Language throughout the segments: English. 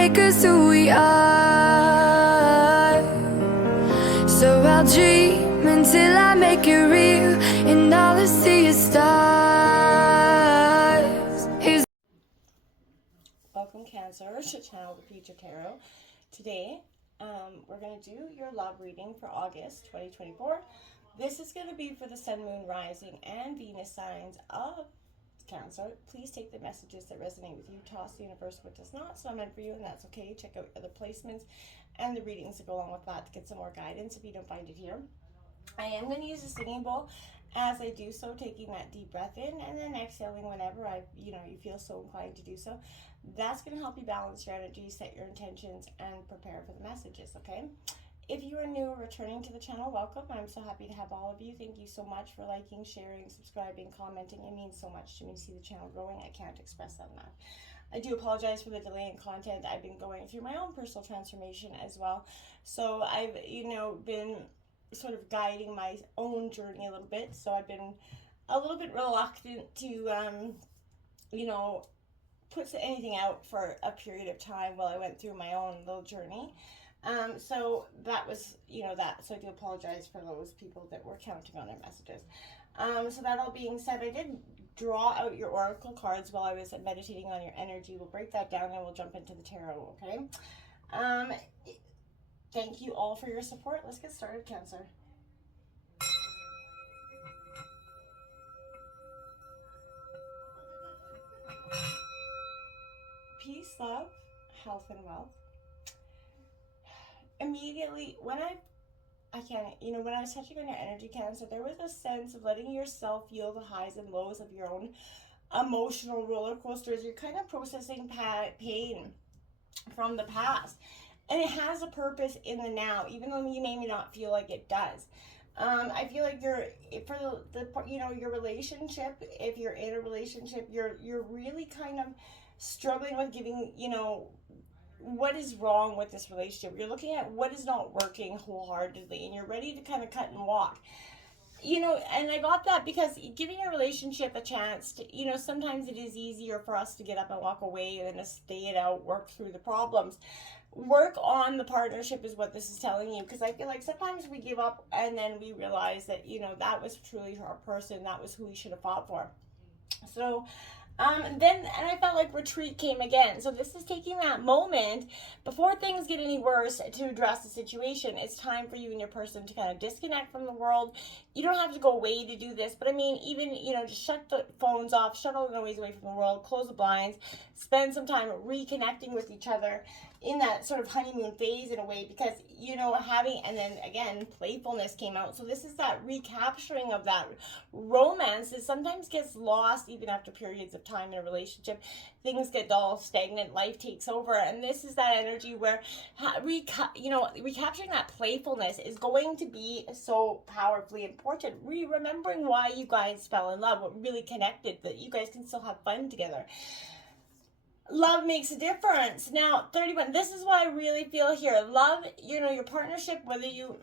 make us who we are. So I'll dream until I make it real, and all I see is stars. Welcome, Cancer, to Channel the Future Tarot. Today, we're going to do your love reading for August 2024. This is going to be for the Sun, Moon, Rising, and Venus signs of Cancer. Please take the messages that resonate with you, toss the universe what does not. It's not meant for you, and that's okay. Check out other placements and the readings that go along with that to get some more guidance if you don't find it here. I am going to use a singing bowl as I do so, taking that deep breath in and then exhaling whenever you feel so inclined to do so. That's going to help you balance your energy, set your intentions, and prepare for the messages, okay? If you are new or returning to the channel, welcome. I'm so happy to have all of you. Thank you so much for liking, sharing, subscribing, commenting. It means so much to me to see the channel growing. I can't express that enough. I do apologize for the delay in content. I've been going through my own personal transformation as well. So I've, been sort of guiding my own journey a little bit. So I've been a little bit reluctant to, put anything out for a period of time while I went through my own little journey. So that was, so I do apologize for those people that were counting on their messages. So that all being said, I did draw out your oracle cards while I was meditating on your energy. We'll break that down and we'll jump into the tarot, okay? Thank you all for your support. Let's get started, Cancer. Peace, love, health, and wealth. Immediately, when I was touching on your energy, Cancer, there was a sense of letting yourself feel the highs and lows of your own emotional roller coasters. You're kind of processing pain from the past, and it has a purpose in the now, even though you may not feel like it does. I feel like your relationship, if you're in a relationship, you're really kind of struggling with giving, what is wrong with this relationship. You're looking at what is not working wholeheartedly, and you're ready to kind of cut and walk. And I got that because giving a relationship a chance to, sometimes it is easier for us to get up and walk away than to stay it out, work through the problems. Work on the partnership is what this is telling you, because I feel like sometimes we give up and then we realize that, that was truly our person, that was who we should have fought for. So and I felt like retreat came again. So this is taking that moment before things get any worse to address the situation. It's time for you and your person to kind of disconnect from the world. You don't have to go away to do this, but I mean, even, just shut the phones off, shut all the noise away from the world, close the blinds, spend some time reconnecting with each other in that sort of honeymoon phase in a way, because, and then again, playfulness came out. So this is that recapturing of that romance that sometimes gets lost even after periods of time in a relationship. Things get dull, stagnant, life takes over, and this is that energy where recapturing that playfulness is going to be so powerfully important. Remembering why you guys fell in love, what really connected, that you guys can still have fun together. Love makes a difference. Now, 31, this is what I really feel here. Love, your partnership, whether you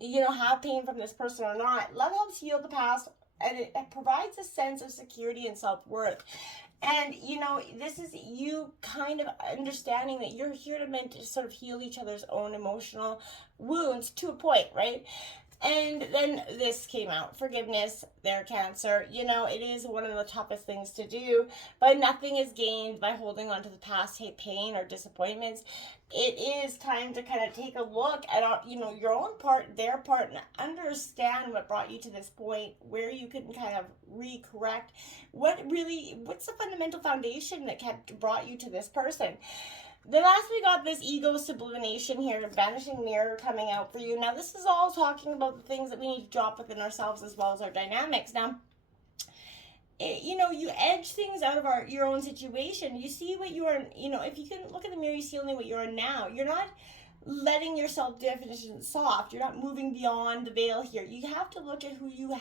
have pain from this person or not, love helps heal the past, and it provides a sense of security and self-worth. And, this is you kind of understanding that you're here meant to sort of heal each other's own emotional wounds to a point, right? And then this came out, forgiveness, their Cancer. It is one of the toughest things to do, but nothing is gained by holding on to the past pain or disappointments. It is time to kind of take a look at, your own part, their part, and understand what brought you to this point, where you can kind of recorrect what's the fundamental foundation that brought you to this person. The last we got this ego sublimation here, the vanishing mirror coming out for you. Now, this is all talking about the things that we need to drop within ourselves as well as our dynamics. Now, you edge things out of your own situation. You see what you are, if you can look in the mirror, you see only what you are now. You're not letting your self-definition soft. You're not moving beyond the veil here. You have to look at who you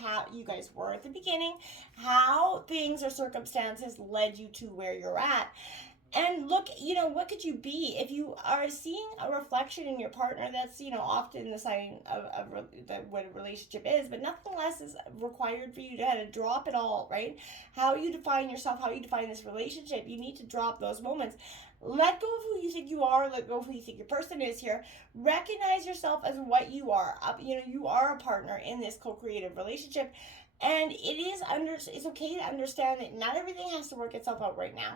guys were at the beginning, how things or circumstances led you to where you're at. And look, what could you be if you are seeing a reflection in your partner? That's, often the sign of what a relationship is, but nothing less is required for you to kind of drop it all, right? How you define yourself, how you define this relationship, you need to drop those moments. Let go of who you think you are, let go of who you think your person is here. Recognize yourself as what you are. You are a partner in this co-creative relationship. And it's okay to understand that not everything has to work itself out right now.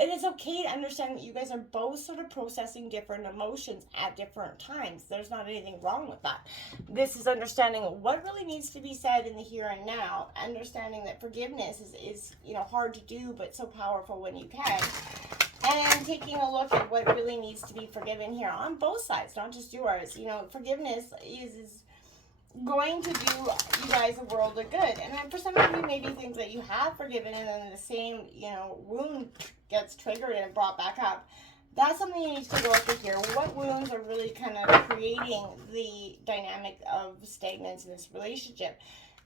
And it's okay to understand that you guys are both sort of processing different emotions at different times. There's not anything wrong with that. This is understanding what really needs to be said in the here and now. Understanding that forgiveness is hard to do, but so powerful when you can. And taking a look at what really needs to be forgiven here on both sides, not just yours. Forgiveness is going to do you guys a world of good. And for some of you, maybe things that you have forgiven and then the same, wound gets triggered and brought back up. That's something you need to take a look at here. What wounds are really kind of creating the dynamic of stagnance in this relationship?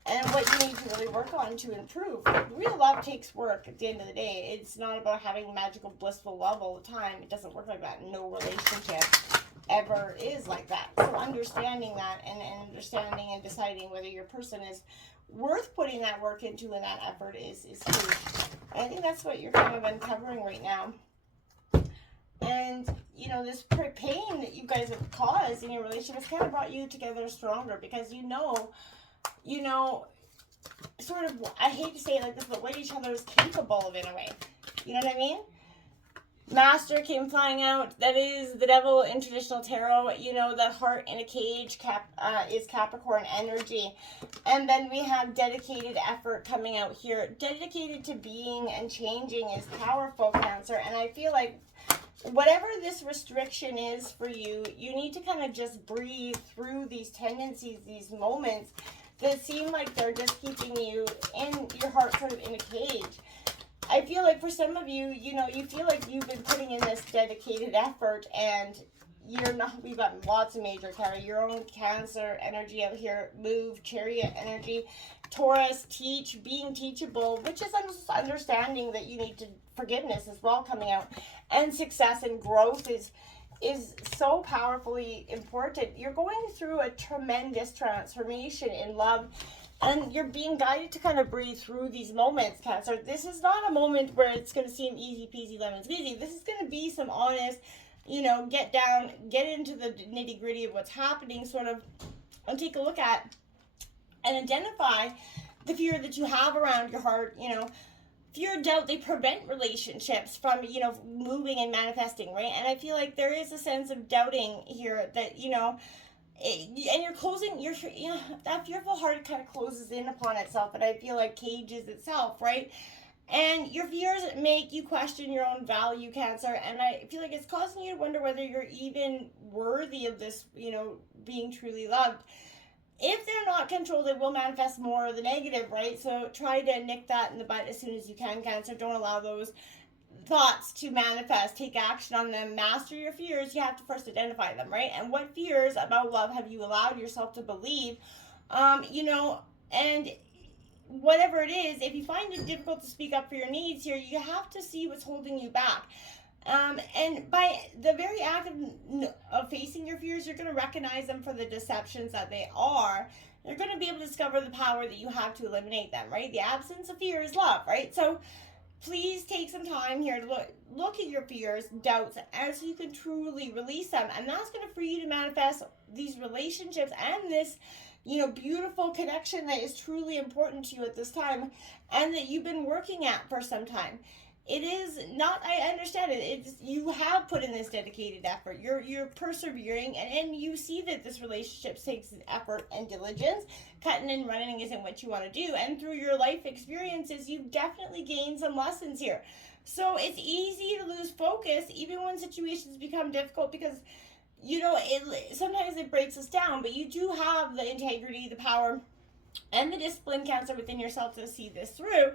And what you need to really work on to improve. Real love takes work at the end of the day. It's not about having magical, blissful love all the time. It doesn't work like that. No relationship ever is like that. So understanding that and understanding and deciding whether your person is worth putting that work into and that effort is huge. And I think that's what you're kind of uncovering right now. And this pain that you guys have caused in your relationship has kind of brought you together stronger, because sort of, I hate to say it like this, but what each other is capable of in a way. You know what I mean? Master came flying out. That is the devil in traditional tarot. That heart in a cage is Capricorn energy. And then we have dedicated effort coming out here. Dedicated to being and changing is powerful, Cancer. And I feel like whatever this restriction is for you, you need to kind of just breathe through these tendencies, these moments that seem like they're just keeping you in your heart sort of in a cage. I feel like for some of you, you feel like you've been putting in this dedicated effort, and we've got lots of major Cancer, your own Cancer energy out here, move, Chariot energy, Taurus, teach, being teachable, which is understanding that you need to forgiveness as well coming out, and success and growth is so powerfully important. You're going through a tremendous transformation in love, and you're being guided to kind of breathe through these moments, Cancer. This is not a moment where it's going to seem easy peasy lemon squeezy. This is going to be some honest, get down, get into the nitty gritty of what's happening, sort of, and take a look at and identify the fear that you have around your heart. Fear and doubt, they prevent relationships from, moving and manifesting, right? And I feel like there is a sense of doubting here that, and you're closing that fearful heart kind of closes in upon itself, and I feel like cages itself, right? And your fears make you question your own value, Cancer, and I feel like it's causing you to wonder whether you're even worthy of this, being truly loved. If they're not controlled, it will manifest more of the negative, right? So try to nick that in the butt as soon as you can, Cancer. Don't allow those thoughts to manifest. Take action on them. Master your fears. You have to first identify them, right? And what fears about love have you allowed yourself to believe? And whatever it is, if you find it difficult to speak up for your needs here, you have to see what's holding you back. And by the very act of facing your fears, you're going to recognize them for the deceptions that they are. You're going to be able to discover the power that you have to eliminate them, right? The absence of fear is love, right? So please take some time here to look at your fears, doubts, and so you can truly release them. And that's going to free you to manifest these relationships and this, beautiful connection that is truly important to you at this time and that you've been working at for some time. It is not, I understand it. It's, you have put in this dedicated effort. You're persevering, and you see that this relationship takes effort and diligence. Cutting and running isn't what you want to do. And through your life experiences, you've definitely gained some lessons here. So it's easy to lose focus, even when situations become difficult, because, sometimes it breaks us down, but you do have the integrity, the power, and the discipline, Cancer, within yourself to see this through.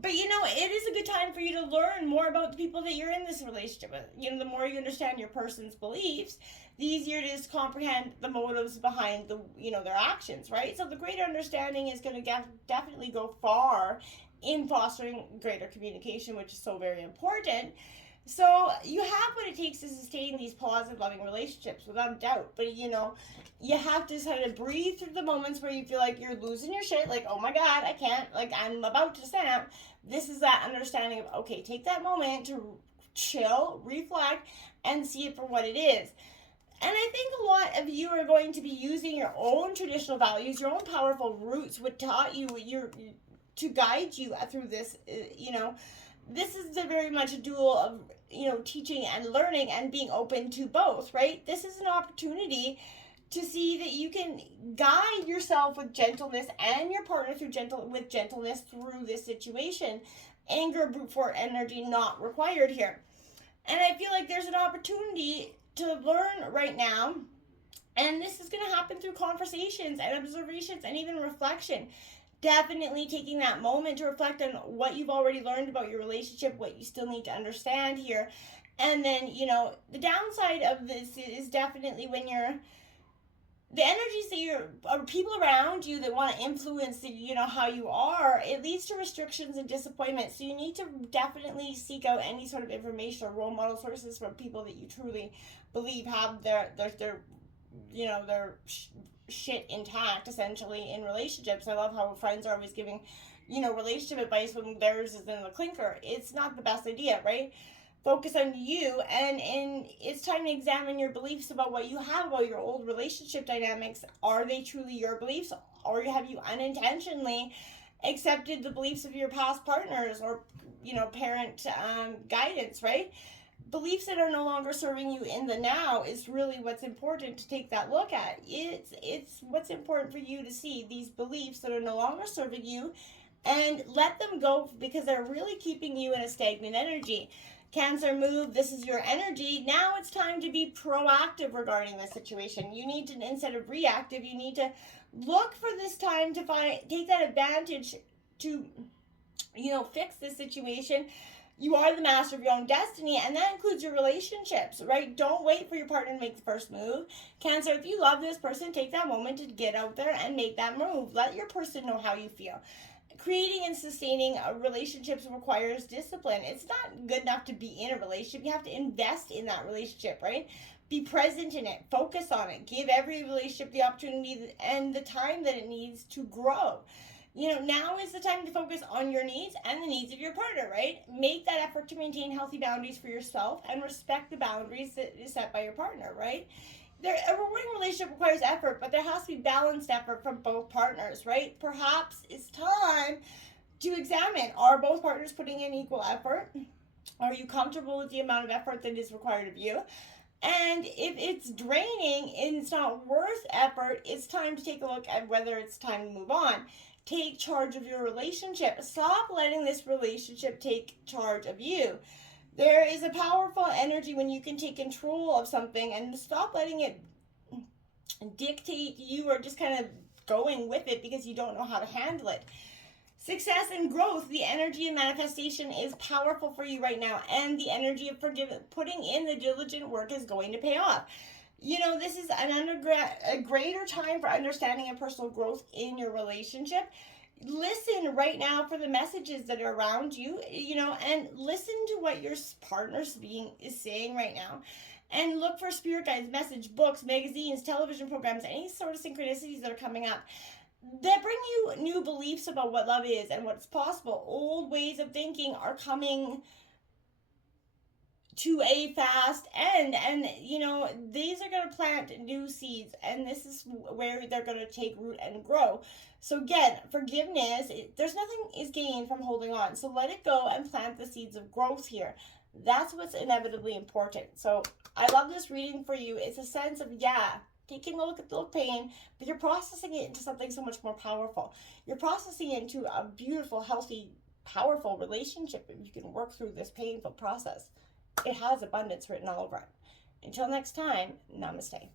But, it is a good time for you to learn more about the people that you're in this relationship with. The more you understand your person's beliefs, the easier it is to comprehend the motives behind their actions, right? So the greater understanding is going to definitely go far in fostering greater communication, which is so very important. So you have what it takes to sustain these positive, loving relationships, without a doubt. But you have to sort of breathe through the moments where you feel like you're losing your shit, like, oh my God, I can't, like, I'm about to snap. This is that understanding of, okay, take that moment to chill, reflect, and see it for what it is. And I think a lot of you are going to be using your own traditional values, your own powerful roots, what taught you, to guide you through this. This is very much a dual of teaching and learning and being open to both, right? This is an opportunity to see that you can guide yourself with gentleness and your partner with gentleness through this situation. Anger, brute force energy not required here. And I feel like there's an opportunity to learn right now, and this is going to happen through conversations and observations and even reflection. Definitely taking that moment to reflect on what you've already learned about your relationship, what you still need to understand here. And then, the downside of this is definitely when the energies or people around you that want to influence how you are, it leads to restrictions and disappointment. So you need to definitely seek out any sort of information or role model sources from people that you truly believe have their shit intact, essentially, in relationships. I love how friends are always giving relationship advice when theirs is in the clinker. It's not the best idea, right? Focus on you, and it's time to examine your beliefs about what you have about your old relationship dynamics. Are they truly your beliefs, or have you unintentionally accepted the beliefs of your past partners or parent guidance, right? Beliefs that are no longer serving you in the now is really what's important to take that look at. It's what's important for you to see these beliefs that are no longer serving you and let them go, because they're really keeping you in a stagnant energy. Cancer, move. This is your energy. Now it's time to be proactive regarding the situation. You need to, instead of reactive, you need to look for this time to take that advantage to, fix this situation. You are the master of your own destiny, and that includes your relationships, right? Don't wait for your partner to make the first move. Cancer, if you love this person, take that moment to get out there and make that move. Let your person know how you feel. Creating and sustaining relationships requires discipline. It's not good enough to be in a relationship. You have to invest in that relationship, right? Be present in it. Focus on it. Give every relationship the opportunity and the time that it needs to grow. Now is the time to focus on your needs and the needs of your partner, right? Make that effort to maintain healthy boundaries for yourself and respect the boundaries that is set by your partner, right? A rewarding relationship requires effort, but there has to be balanced effort from both partners, right? Perhaps it's time to examine, are both partners putting in equal effort? Are you comfortable with the amount of effort that is required of you? And if it's draining and it's not worth effort, it's time to take a look at whether it's time to move on. Take charge of your relationship. Stop letting this relationship take charge of you. There is a powerful energy when you can take control of something and stop letting it dictate you, or just kind of going with it because you don't know how to handle it. Success and growth, the energy of manifestation is powerful for you right now, and the energy of putting in the diligent work is going to pay off. This is a greater time for understanding and personal growth in your relationship. Listen right now for the messages that are around you, and listen to what your partner's is saying right now. And look for spirit guides, message, books, magazines, television programs, any sort of synchronicities that are coming up that bring you new beliefs about what love is and what's possible. Old ways of thinking are coming to a fast end, and these are going to plant new seeds, and this is where they're going to take root and grow. So again, forgiveness, there's nothing is gained from holding on, so let it go and plant the seeds of growth here. That's what's inevitably important. So I love this reading for you. It's a sense of, taking a look at the pain, but you're processing it into something so much more powerful. You're processing it into a beautiful, healthy, powerful relationship if you can work through this painful process. It has abundance written all over it. Until next time, namaste.